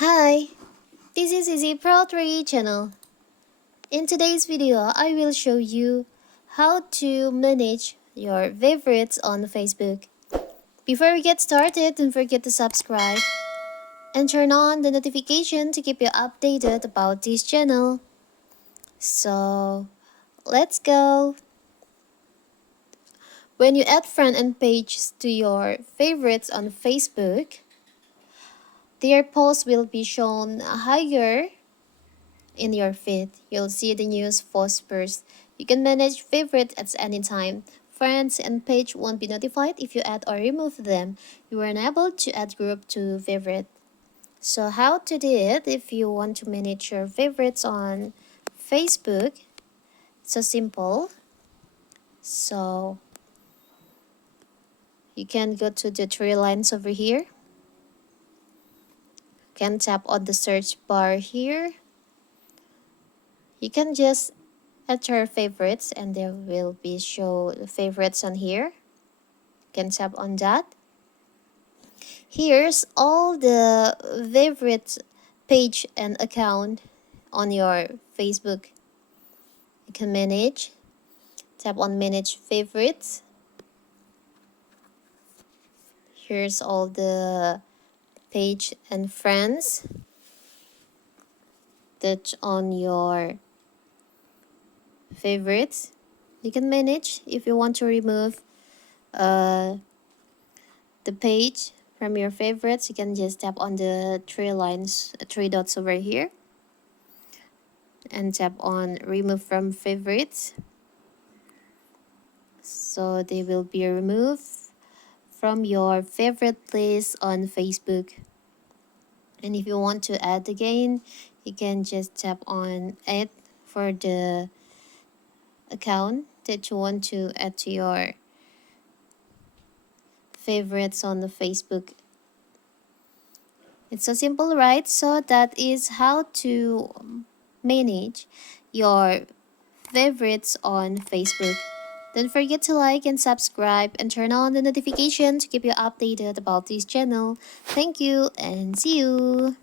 Hi, this is Easy Pro 3 channel. In today's video, I will show you how to manage your favorites on Facebook. Before we get started, don't forget to subscribe and turn on the notification to keep you updated about this channel. So, let's go. When you add friend and pages to your favorites on Facebook, their posts will be shown higher in your feed. You'll see the news post first. You can manage favorites at any time. Friends and page won't be notified if you add or remove them. You are unable to add group to favorite. So how to do it if you want to manage your favorites on Facebook? So simple. So you can go to the three lines over here. You can tap on the search bar here. You can just enter favorites and there will be show the favorites on here. You can tap on that. Here's all the favorites page and account on your Facebook. You can manage. Tap on manage favorites. Here's all the page and friends that's on your favorites. You can manage if you want to remove the page from your favorites. You can just tap on the three lines, three dots over here, and tap on remove from favorites, so they will be removed from your favorite list on Facebook. And if you want to add again, you can just tap on add for the account that you want to add to your favorites on the Facebook. It's so simple, right? So that is how to manage your favorites on Facebook. Don't forget to like and subscribe and turn on the notification to keep you updated about this channel. Thank you and see you.